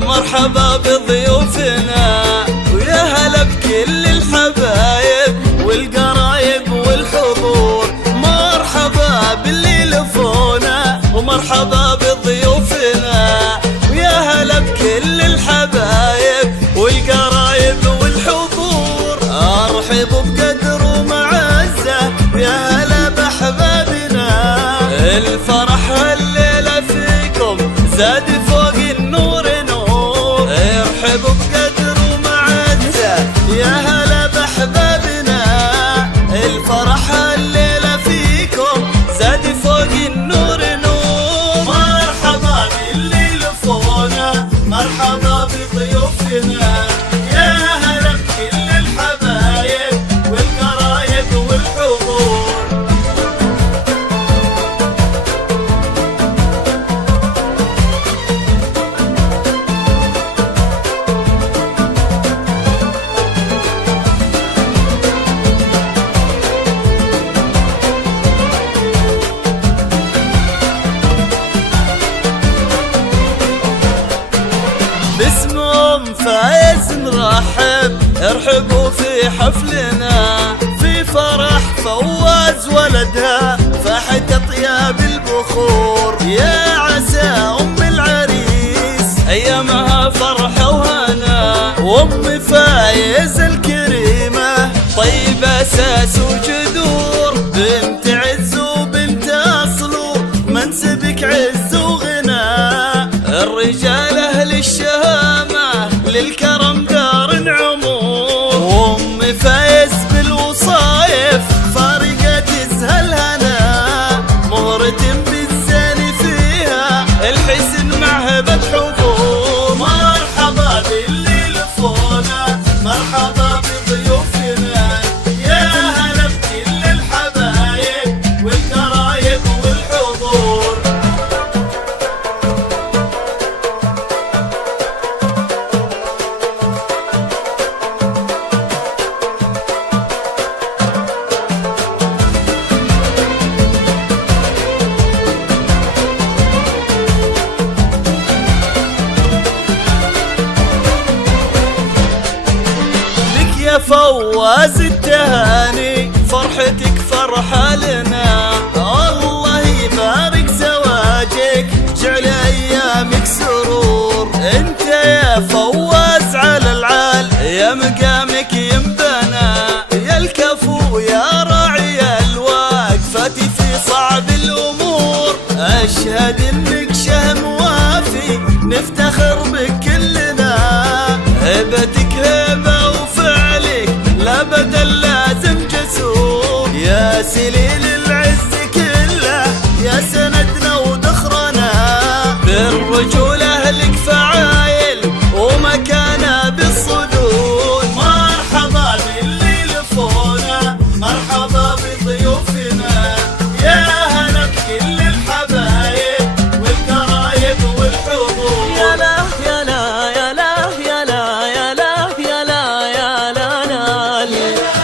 مرحبا بضيوفنا ويا هلا بكل الحبايب والقرايب والحضور. مرحبا باللي لفونا ومرحبا بضيوفنا ويا هلا بكل الحبايب والقرايب والحضور. ارحبوا بقدر ومعزه يا هلا بأحبابنا، الفرح هالليله فيكم زاد فوق النور. ارحبوا بقدر ومعزة يا هلا بأحبابنا، الفرح الليلة فيكم زاد فوق النور نور. مرحبا باللي لفونا مرحبا بضيوفنا يا هلا بكل الحبايب والقرايب والحضور. باسم فايز نرحب، ارحبوا في حفلنا في فرح فواز ولدها فاحت اطياب البخور. يا عسى ام العريس ايامها فرحه وهنا، وام فايز الكريمه طيبه اساس وجذور. بنت عز وبنت اصل منسبك عز وغنى، الرجال اهل الشهامه للكرم دار عمور. وام فايز بالوصايف فارقه تزهى الهنا، مهرة بالزين فيها الحسن مع هبه حضور. مرحبا باللي لفونا مرحبا بضيوفنا يا هلا بكل الحبايب والقرايب والحضور. يا فواز التهاني فرحتك فرحة لنا، الله يبارك زواجك جعل ايامك سرور. انت يا فواز على العال يا مقامك ينبنى، يا الكفو يا راعي الواقفة في صعب الامور. اشهد انك شهم وافي نفتخر بك كلنا، هبتك هبه لا بدل لازم جسور. يا سليل العز كله يا سندنا ودخرنا، بالرجولة لك فعايل ومكانه بالصدور. مرحبا باللي لفونا مرحبا بضيوفنا يا هلا بكل الحبايب والقرايب والحضور. يا لا يا لا يا لا يا لا يا لا يا لا يا لا.